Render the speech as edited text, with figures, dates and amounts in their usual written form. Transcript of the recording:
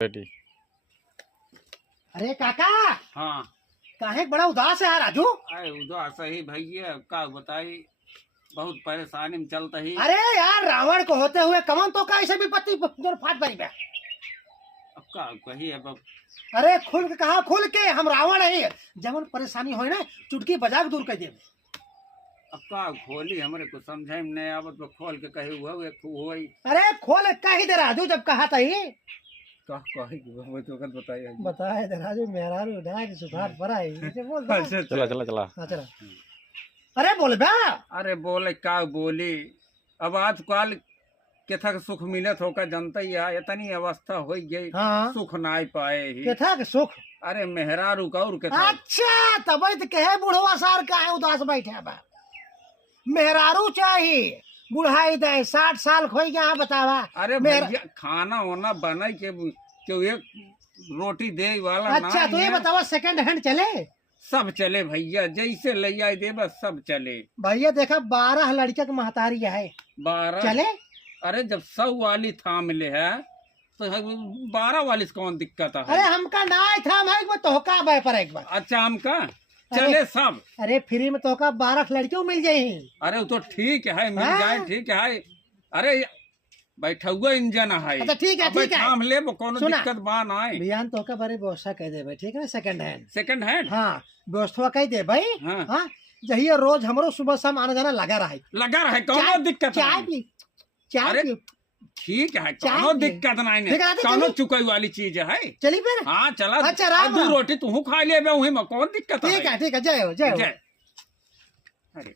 बेटी। अरे काका, हाँ काहे बड़ा उदास है यार राजू? अरे उदास ही भैया का बताई, बहुत परेशानी में चलता ही। अरे यार रावण को होते हुए कमन तो का ऐसे भी पत्ती फाट पड़ी बे। अब का कही है बब। अरे खुल के कहा, खुल के हम रावण है, जमन परेशानी होए ना चुटकी बजा के दूर कर दे। अब का खोली हमरे को समझे में नहीं आवत, खोल के कहे हुआ हुई। अरे खोल कह दे राजू, जब कहा था ही का कही तो बताइए। बताए दे राजू, मेहरारू डाल सुधार पड़ा है इसे बोल दो। चला चला चला। हाँ चला। अरे बोल बे। अरे बोले का बोली, अब आजकल केथा के सुख मिलत होगा जनता ही है, इतनी अवस्था हो गई। हाँ। सुख ना पाए ही। केथा के सुख। अरे मेहरारू का और केथा। अच्छा तब तो कहे बुढ़वा सार का है उदास बैठे बा। मेहरारू चाहिए बुढ़ाई दे 60 साल खोई गया बतावा। अरे भैया खाना वाना बना के एक रोटी दे वाला। अच्छा तो ये बतावा सेकंड हैंड चले? सब चले भैया, जैसे ले आई दे बस सब चले भैया। देखा 12 लड़के की महतारी है, 12 चले। अरे जब 100 वाली थाम ले है तो 12 वाली से कौन दिक्कत है? अरे हमका ना था मैं तोहका बे पर एक बार। अच्छा हमका चले सब। अरे फ्री में तोहका 12 लड़कियों मिल जाये। अरे वो तो ठीक है, मिल हाँ? जाए ठीक है। अरे बैठा हुआ इंजन है। अच्छा ठीक है, ठीक है। थाम ले कोनो सुना। दिक्कत बा ना है। बियान तोहका बारे व्यवस्था कह दे भाई, ठीक है ना? Second hand. Second hand. हाँ व्यवस्था कह दे भाई। हाँ। हाँ जहिए रोज हमरो सुबह शाम आना जाना लगा रहा है। लगा रहे कोनो दिक्कत चाय नहीं। पी, चाय अरे पी। ठीक है, चाय कोनो पी। दिक्कत नहीं ठीक है, है, चलिए। कोनो चुकाई वाली चीज है। चली फिर। हाँ चला। अच्छा, राम दो राम। रोटी तू खा ले, वही में कौन दिक्कत है? ठीक है, ठीक है, जय हो, जय हो। जय। अरे